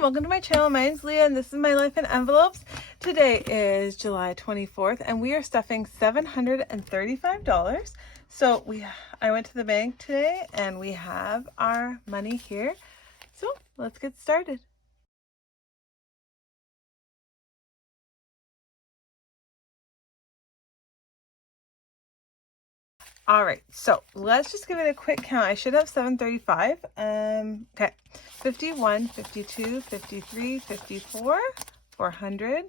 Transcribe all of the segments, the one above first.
welcome to my channel. My name's Leah and this is my life in envelopes. Today is July 24th and we are stuffing $735. So I went to the bank today and we have our money here. So let's get started. All right, so let's just give it a quick count. I should have 735. Okay, 51, 52, 53, 54, 400,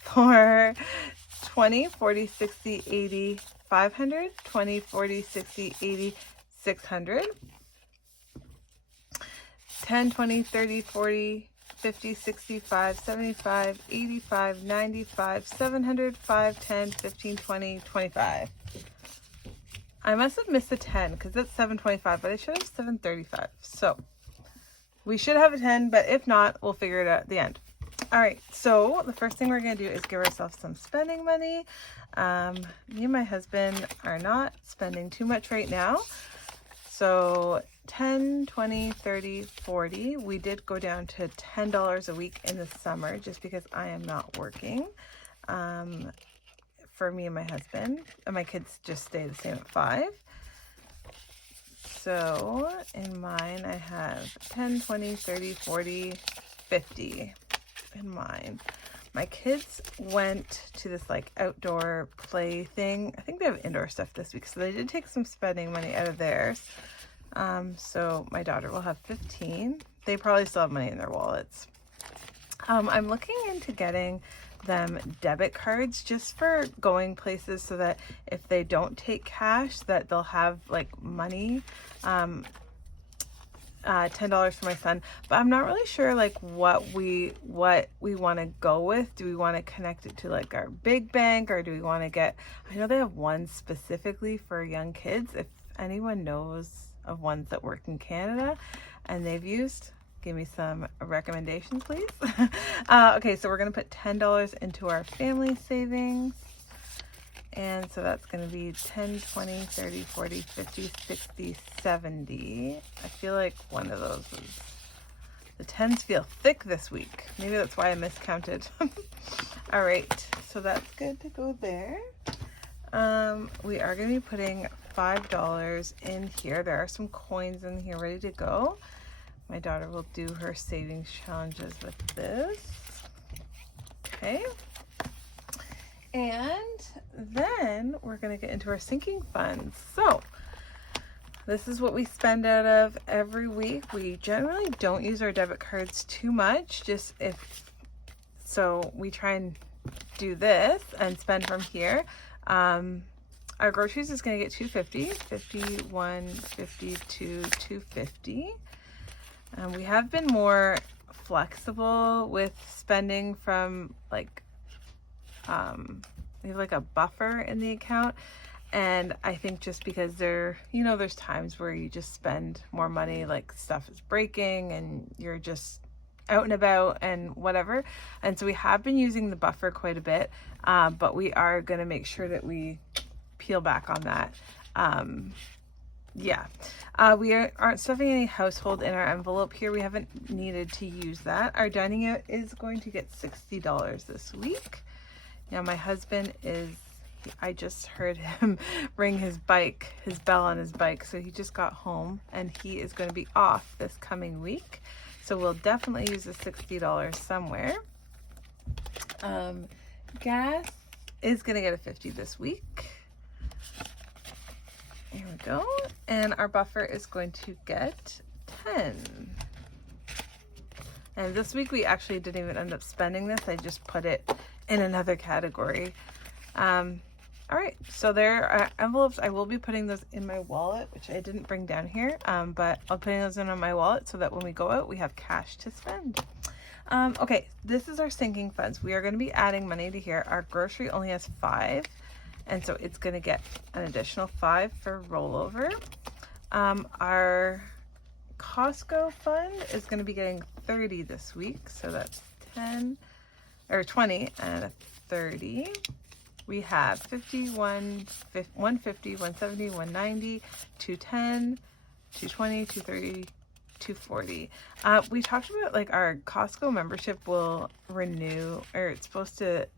420, 40, 60, 80, 500, 20, 40, 60, 80, 600, 10, 20, 30, 40, 50, 65, 75, 85, 95, 700, 5, 10, 15, 20, 25. I must have missed a 10 because that's 725, but I should have 735. So we should have a 10, but if not, we'll figure it out at the end. All right, so the first thing we're going to do is give ourselves some spending money. Me and my husband are not spending too much right now. So 10, 20, 30, 40. We did go down to $10 a week in the summer just because I am not working for me and my husband. And my kids just stay the same at 5. So in mine, I have 10, 20, 30, 40, 50 in mine. My kids went to this like outdoor play thing. I think they have indoor stuff this week, so they did take some spending money out of theirs. So my daughter will have 15. They probably still have money in their wallets. I'm looking into getting them debit cards just for going places so that if they don't take cash that they'll have like money. $10 for my son, but I'm not really sure like what we want to go with. Do we want to connect it to like our big bank, or do we want to get, I know they have one specifically for young kids. If anyone knows of ones that work in Canada and they've used, give me some recommendations, please. Okay, so we're going to put $10 into our family savings. And so that's going to be 10, 20, 30, 40, 50, 60, 70. I feel like one of those is, the 10s feel thick this week. Maybe that's why I miscounted. All right, so that's good to go there. We are going to be putting $5 in here. There are some coins in here ready to go. My daughter will do her savings challenges with this. Okay. And then we're going to get into our sinking funds. So this is what we spend out of every week. We generally don't use our debit cards too much, just if, so we try and do this and spend from here. Our groceries is going to get $2.50, 51, 52, $2.50. We have been more flexible with spending from like, we have like a buffer in the account, and I think just because there's times where you just spend more money, like stuff is breaking and you're just out and about and whatever, and so we have been using the buffer quite a bit, but we are going to make sure that we peel back on that. We aren't stuffing any household in our envelope here. We haven't needed to use that. Our dining out is going to get $60 this week. Now my husband I just heard him ring his bell on his bike. So he just got home and he is going to be off this coming week. So we'll definitely use the $60 somewhere. Gas is going to get a 50 this week. Here we go. And our buffer is going to get 10. And this week we actually didn't even end up spending this. I just put it in another category. All right, so there are envelopes. I will be putting those in my wallet, which I didn't bring down here, but I'll put those in on my wallet so that when we go out, we have cash to spend. Okay, this is our sinking funds. We are going to be adding money to here. Our grocery only has 5, and so it's going to get an additional 5 for rollover. Our Costco fund is going to be getting 30 this week, so that's 10 or 20 and a 30. We have 51, 150, 170, 190, 210, 220, 230, 240. We talked about like our Costco membership will renew, or it's supposed to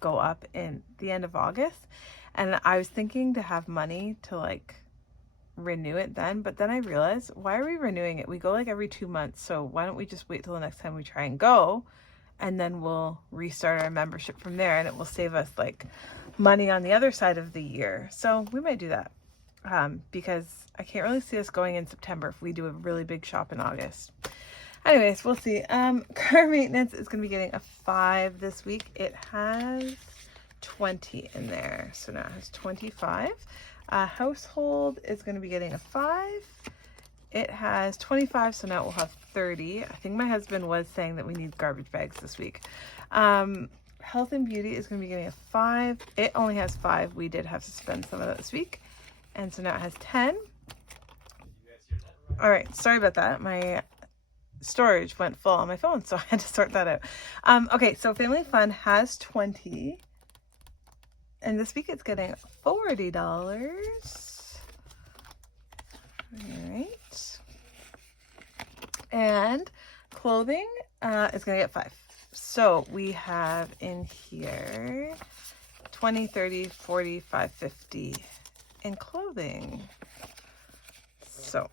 go up in the end of August. And I was thinking to have money to like renew it then, but then I realized, why are we renewing it? We go like every 2 months, so why don't we just wait till the next time we try and go, and then we'll restart our membership from there, and it will save us like money on the other side of the year. So we might do that, because I can't really see us going in September if we do a really big shop in August. Anyways, we'll see. Car maintenance is going to be getting a 5 this week. It has 20 in there, so now it has 25. Household is going to be getting a 5. It has 25, so now it will have 30. I think my husband was saying that we need garbage bags this week. Health and beauty is going to be getting a 5. It only has 5. We did have to spend some of that this week, and so now it has 10. All right, sorry about that. My storage went full on my phone, so I had to sort that out. Okay, so family fun has 20. And this week it's getting $40. All right. And clothing is going to get 5. So we have in here 20, 30, 40, 5, 50 in clothing. So,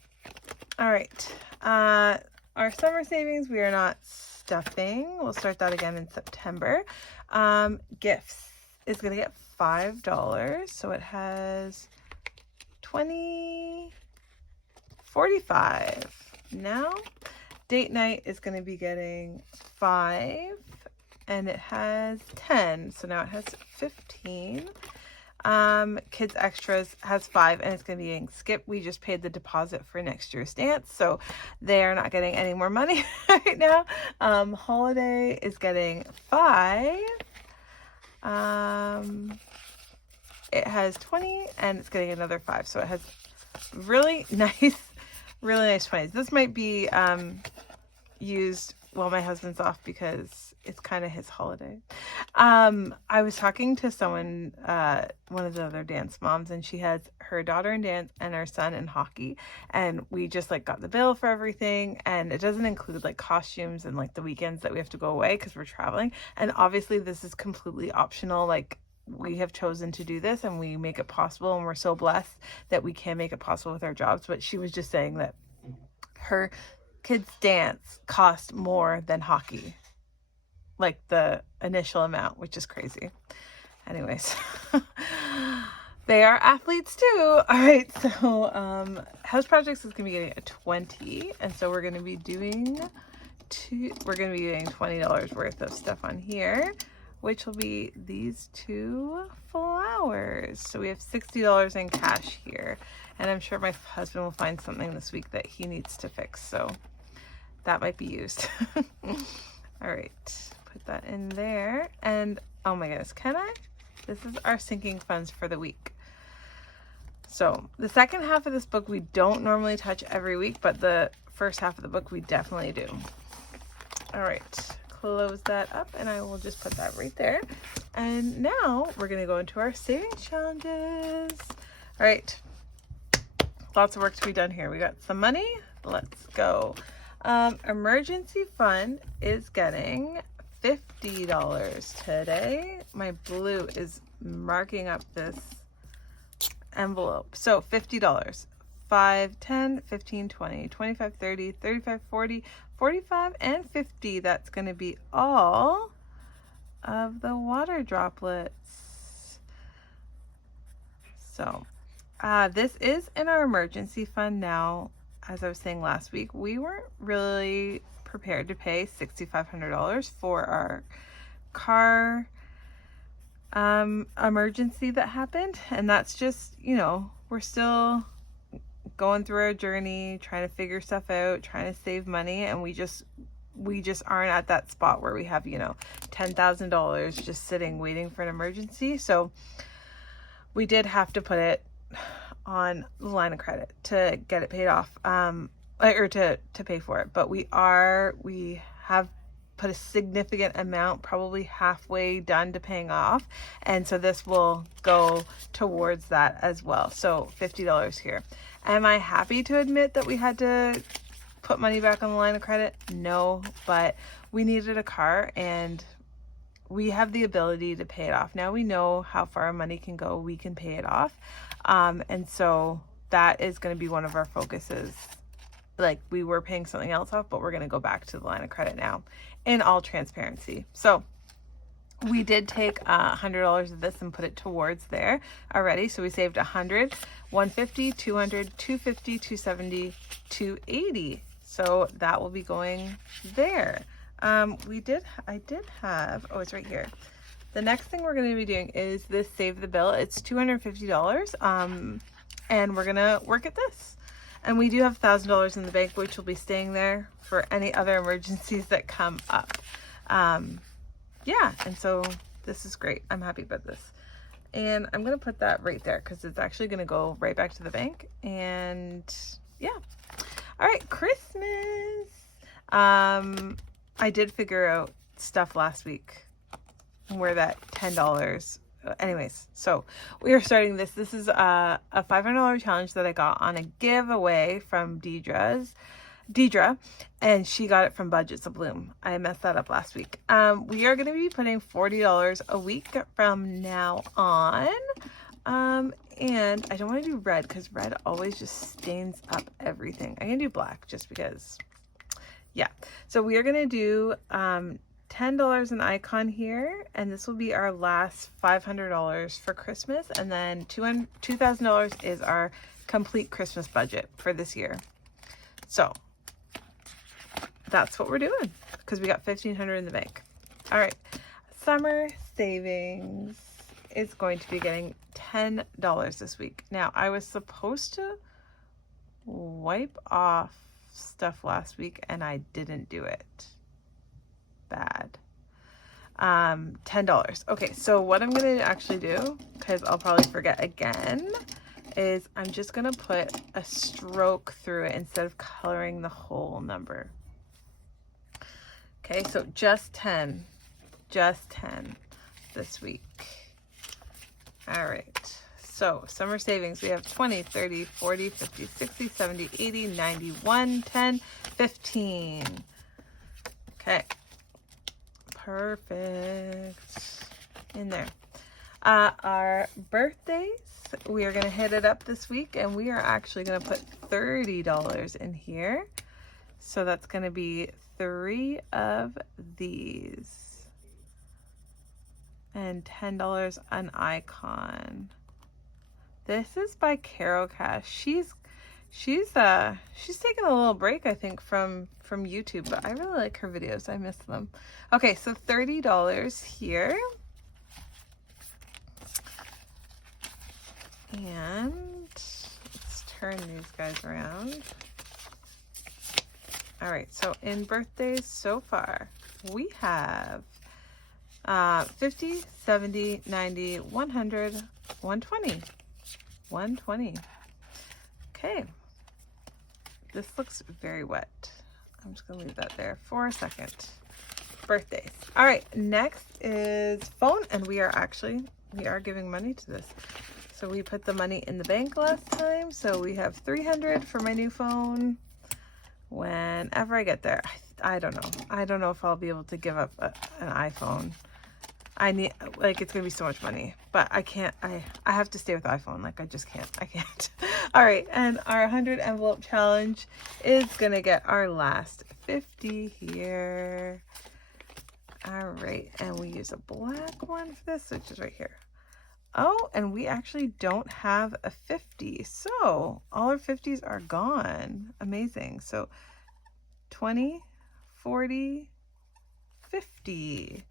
all right. Our summer savings, we are not stuffing. We'll start that again in September. Gifts is going to get $5. So it has 20, 45. Now, date night is going to be getting 5, and it has 10. So now it has 15. Kids extras has 5, and it's going to be getting skipped. We just paid the deposit for next year's dance, so they are not getting any more money right now. Holiday is getting 5. It has 20, and it's getting another 5, so it has really nice 20s. This might be used while my husband's off because it's kind of his holiday. I was talking to someone, one of the other dance moms, and she has her daughter in dance and her son in hockey, and we just like got the bill for everything, and it doesn't include like costumes and like the weekends that we have to go away because we're traveling. And obviously this is completely optional. Like, we have chosen to do this and we make it possible, and we're so blessed that we can make it possible with our jobs. But she was just saying that her kids' dance cost more than hockey, like the initial amount, which is crazy. Anyways, they are athletes too. All right, so house projects is gonna be getting a 20, and so we're gonna be doing getting $20 worth of stuff on here, which will be these 2 flowers. So we have $60 in cash here, and I'm sure my husband will find something this week that he needs to fix, so that might be used. All right, put that in there. And oh my goodness, can I? This is our sinking funds for the week. So the second half of this book we don't normally touch every week, but the first half of the book we definitely do. All right, close that up, and I will just put that right there. And now we're gonna go into our savings challenges. All right, lots of work to be done here. We got some money, let's go. Emergency fund is getting $50 today. My blue is marking up this envelope. So $50. 5, 10, 15, 20, 25, 30, 35, 40, 45, and 50. That's going to be all of the water droplets. So this is in our emergency fund now. As I was saying last week, we weren't really prepared to pay $6,500 for our car emergency that happened. And that's just, you know, we're still going through our journey, trying to figure stuff out, trying to save money, and we just aren't at that spot where we have, you know, $10,000 just sitting waiting for an emergency. So we did have to put it on the line of credit to get it paid off, or to pay for it. But we have put a significant amount, probably halfway done to paying off, and so this will go towards that as well. So $50 here. Am I happy to admit that we had to put money back on the line of credit? No, but we needed a car and we have the ability to pay it off. Now we know how far our money can go. We can pay it off. And so that is going to be one of our focuses. Like, we were paying something else off, but we're going to go back to the line of credit now in all transparency. So we did take $100 of this and put it towards there already. So we saved 100, 150, 200, 250, 270, 280. So that will be going there. I did have, oh, it's right here. The next thing we're going to be doing is this Save the Bill. It's $250. And we're going to work at this. And we do have $1,000 in the bank, which will be staying there for any other emergencies that come up. Yeah, and so this is great. I'm happy about this. And I'm going to put that right there because it's actually going to go right back to the bank. And yeah. All right, Christmas. I did figure out stuff last week where that $10. Anyways, so we are starting this. This is a $500 challenge that I got on a giveaway from Deidre, and she got it from Budgets of Bloom. I messed that up last week. We are going to be putting $40 a week from now on. And I don't want to do red because red always just stains up everything. I'm going to do black just because, yeah. So we are going to do $10 an icon here, and this will be our last $500 for Christmas, and then $2,000 is our complete Christmas budget for this year. So that's what we're doing because we got $1,500 in the bank. All right, summer savings is going to be getting $10 this week. Now, I was supposed to wipe off stuff last week and I didn't do it. Bad. $10. Okay, so what I'm gonna actually do, because I'll probably forget again, is I'm just gonna put a stroke through it instead of coloring the whole number. Okay, so just 10 this week. All right, so summer savings, we have 20, 30, 40, 50, 60, 70, 80, 90, 110, 15. Okay. Perfect. In there. Our birthdays, we are going to hit it up this week, and we are actually going to put $30 in here. So that's going to be 3 of these. And $10 an icon. This is by Carol Cash. She's taking a little break, I think, from YouTube, but I really like her videos. I miss them. Okay, so $30 here. And let's turn these guys around. All right, so in birthdays so far, we have 50, 70, 90, 100, 120. 120. Okay. This looks very wet. I'm just going to leave that there for a second. Birthdays. All right, next is phone, and we are giving money to this. So we put the money in the bank last time, so we have $300 for my new phone. Whenever I get there, I don't know. I don't know if I'll be able to give up an iPhone. I need, like, it's gonna be so much money, but I can't. I have to stay with iPhone. Like, I just can't. I can't. All right, and our 100 envelope challenge is gonna get our last 50 here. All right, and we use a black one for this, which is right here. Oh, and we actually don't have a 50, so all our 50s are gone. Amazing. So 20, 40, 50.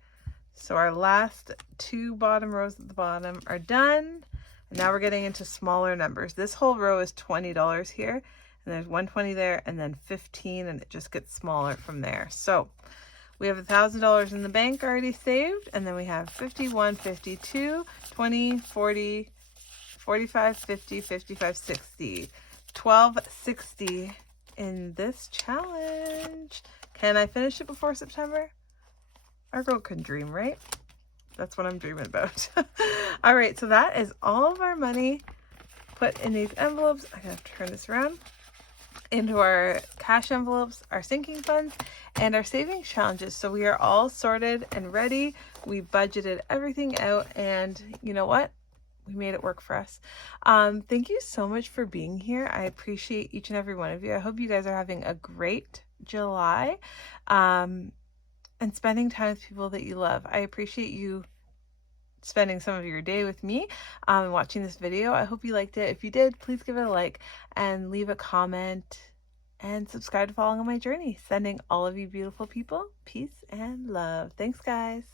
So our last 2 bottom rows at the bottom are done. And now we're getting into smaller numbers. This whole row is $20 here, and there's 120 there, and then 15, and it just gets smaller from there. So we have $1,000 in the bank already saved, and then we have 51, 52, 20, 40, 45, 50, 55, 60. 1260 in this challenge. Can I finish it before September? Our girl can dream, right? That's what I'm dreaming about. All right, so that is all of our money put in these envelopes. I gotta turn this around. into our cash envelopes, our sinking funds, and our savings challenges. So we are all sorted and ready. We budgeted everything out, and you know what? We made it work for us. Thank you so much for being here. I appreciate each and every one of you. I hope you guys are having a great July, and spending time with people that you love. I appreciate you spending some of your day with me and watching this video. I hope you liked it. If you did, please give it a like and leave a comment and subscribe to follow on my journey. Sending all of you beautiful people peace and love. Thanks, guys.